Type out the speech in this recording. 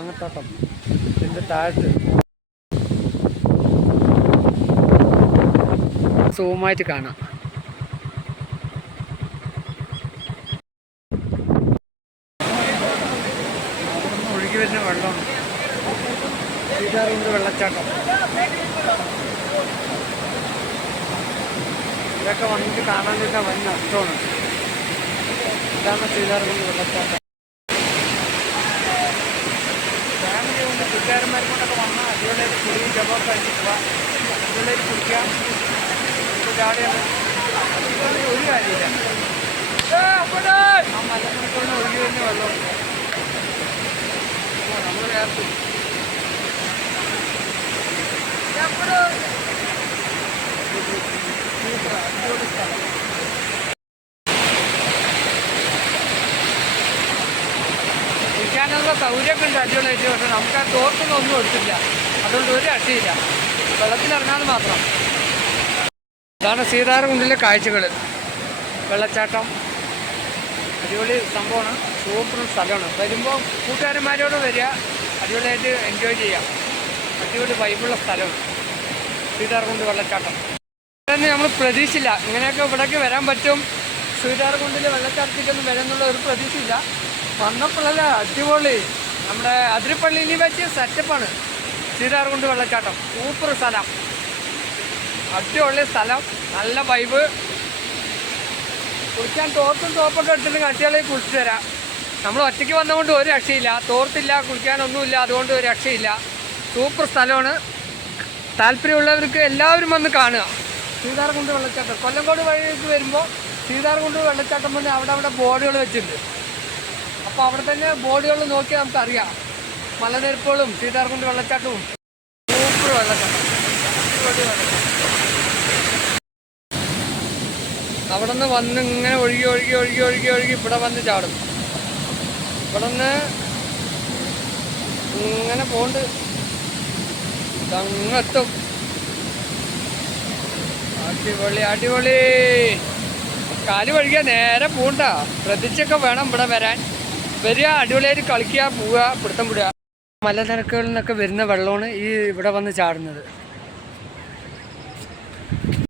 വെള്ളച്ചാട്ടം ഇതിന്റെ താഴത്ത്. സൂമായിട്ട് കാണാം. ഒഴുകി വരുന്ന വെള്ളം സീതാറുണ്ട് വെള്ളച്ചാട്ടം. ഇതൊക്കെ വന്നിട്ട് കാണാൻ കിട്ടാൻ വൻ നഷ്ടമാണ്. ഇതാണ് ചെയ്താറുണ്ട് വെള്ളച്ചാട്ടം. കൂട്ടുകാരന്മാർ കൊണ്ടൊക്കെ വന്നാൽ അടിപൊളിയായിട്ട് കുടി ജബോസ് അടിക്കുക അതിലുള്ള കുടിക്കാം. അടിപൊളി ഒരു കാര്യമില്ല. ആ മലമുറക്കൊന്ന് ഒഴുകി തന്നെ വെള്ളം. നമ്മൾ വേർക്കും അടിപൊളി സ്ഥലം കുടിക്കാനുള്ള സൗകര്യമൊക്കെ ഉണ്ട്. അടിപൊളിയായിട്ട് പക്ഷെ നമുക്ക് ആ തോർത്തൊന്നും ഒന്നും എടുത്തില്ല. അതുകൊണ്ട് ഒരു അടിയില്ല വെള്ളത്തിലിറങ്ങാൻ മാത്രം. ഇതാണ് സീതാർകുണ്ടിലെ കാഴ്ചകൾ വെള്ളച്ചാട്ടം. അടിപൊളി സംഭവമാണ്. സൂപ്പർ സ്ഥലമാണ്. വരുമ്പോൾ കൂട്ടുകാരന്മാരോട് വരിക. അടിപൊളിയായിട്ട് എൻജോയ് ചെയ്യാം. അടിപൊളി വൈബുള്ള സ്ഥലമാണ്. സീതാർകുണ്ട് വെള്ളച്ചാട്ടം. തന്നെ നമ്മൾ പ്രതീക്ഷിച്ചില്ല. ഇങ്ങനെയൊക്കെ ഇവിടേക്ക് വരാൻ പറ്റും. സീതാർകുണ്ടിൽ വെള്ളച്ചാട്ടത്തിക്കൊന്നും വരാമെന്നുള്ള ഒരു പ്രതീക്ഷയില്ല. വന്നപ്പോഴല്ല അടിപൊളി. നമ്മുടെ അതിരപ്പള്ളിയിൽ വെച്ച് സെറ്റപ്പാണ്. സീതാർകുണ്ട് വെള്ളച്ചാട്ടം. സൂപ്പർ സ്ഥലം. അടിപൊളി സ്ഥലം. നല്ല വൈബ് കുളിക്കാൻ തോർത്തും തോപ്പൊക്കെ എടുത്തിട്ട് കട്ടികളെ കുളിച്ചു തരാം നമ്മൾ ഒറ്റയ്ക്ക് വന്നതുകൊണ്ട് ഒരു രക്ഷയില്ല. തോർത്തില്ല കുളിക്കാനൊന്നുമില്ല. അതുകൊണ്ട് ഒരു രക്ഷയില്ല. സൂപ്പർ സ്ഥലമാണ്. താല്പര്യമുള്ളവർക്ക് എല്ലാവരും വന്ന് കാണുക. സീതാർകുണ്ട് വെള്ളച്ചാട്ടം. കൊല്ലംകോട് വഴിക്ക് വരുമ്പോൾ സീതാർകുണ്ട് വെള്ളച്ചാട്ടം മുന്നേ അവിടെ അവിടെ ബോർഡുകൾ വെച്ചിട്ടുണ്ട്. അപ്പോൾ അവിടെ തന്നെ ബോഡികൾ നോക്കിയാൽ നമുക്കറിയാം. മലനിരപ്പുകളും സീതാർകുണ്ട് വെള്ളച്ചാട്ടവും. സൂപ്പർ വെള്ളച്ചാട്ടം. അവിടെ നിന്ന് വന്ന് ഇങ്ങനെ ഒഴുകി ഒഴുകി ഒഴുകി ഒഴുകി ഒഴുകി ഇവിടെ വന്ന് ചാടും. ഇവിടെ നിന്ന് ഇങ്ങനെ പോണ്ട്. അങ്ങെത്തും അടിപൊളി അടിപൊളി. കാൽ വഴിക്കാൻ നേരെ പോണ്ട. ശ്രദ്ധിച്ചൊക്കെ വേണം ഇവിടെ വരാൻ. വരിക അടിപൊളിയായിട്ട് കളിക്കുക പോവുക പിടുത്തം വിടുക. മലനിരക്കുകളിൽ നിന്നൊക്കെ വരുന്ന വെള്ളമാണ് ഈ ഇവിടെ വന്ന് ചാടുന്നത്.